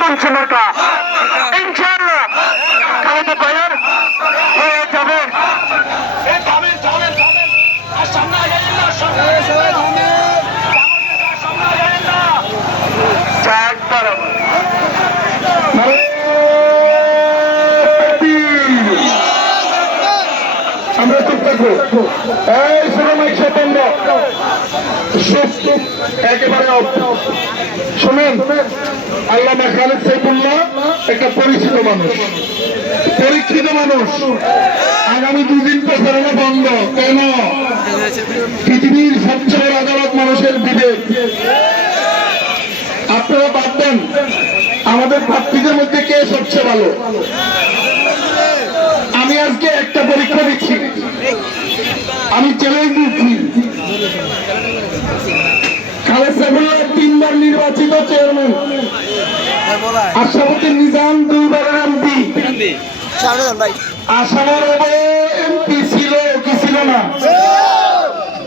তুলছে মার্কা ইনশাআল্লাহ খালেদা ভাইয়ের হয়ে যাবে। আমরা চুপ থাকবো। এই শ্রমিক স্বতন্ত্র একেবারে শোনেন, আল্লামা খালেদ সাইফুল্লাহ একটা পরিচিত মানুষ, পরীক্ষিত মানুষ। আগামী দুদিন প্রচারণা বন্ধ। কেন? পৃথিবীর সবচেয়ে বড় আদালত মানুষের বিবেক। আপনারা ভাববেন আমাদের প্রার্থীদের মধ্যে কে সবচেয়ে ভালো। আমি আজকে একটা পরীক্ষা দিচ্ছি, আমি চ্যালেঞ্জ দিচ্ছি, খালেদ সাইফুল্লাহ 3 বার নির্বাচিত চেয়ারম্যান, আশরাফুদ্দিন নিজাম 2 বারের এমপি, আসামের এমপি ছিল কি ছিল না?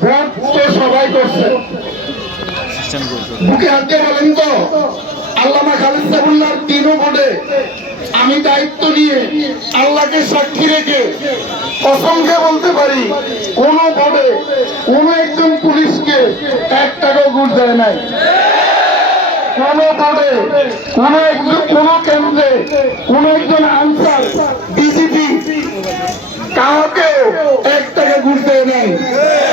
ভোট তো সবাই করছে। বুকে হাতে বলেন তো, আল্লামা খালেদ সাইফুল্লাহর 3 ভোটে আমি দায়িত্ব নিয়ে আল্লাহকে সাক্ষী রেখে অসংখ্য বলতে পারি, কোন ভোটে কোন একজন পুলিশকে 1 টাকাও ঘুষ দেয় নাই। কোন ভোটে কোন কেন্দ্রে কোন একজন আনসার ডিজিপি কাউকে 1 টাকা ঘুষ দেয় নাই।